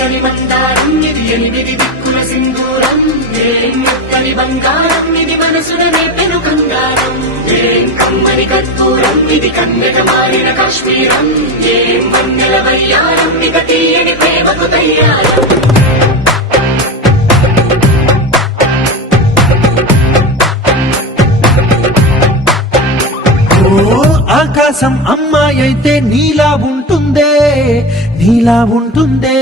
మెత్తని మందారం ఇది ఎనిమిది దిక్కుల సింధూరం ఏం మెత్తని బంగారం ఇది మనసున నేపెను కంగారం ఏం కమ్మని కర్పూరం ఇది కన్నెక మారిన కాశ్మీరం ఏం వన్నెల వయ్యారం ఇక తీయని ప్రేమకు తయ్యారం ఆకాశం అమ్మాయి అయితే నీలా ఉంటుందే నీలా ఉంటుందే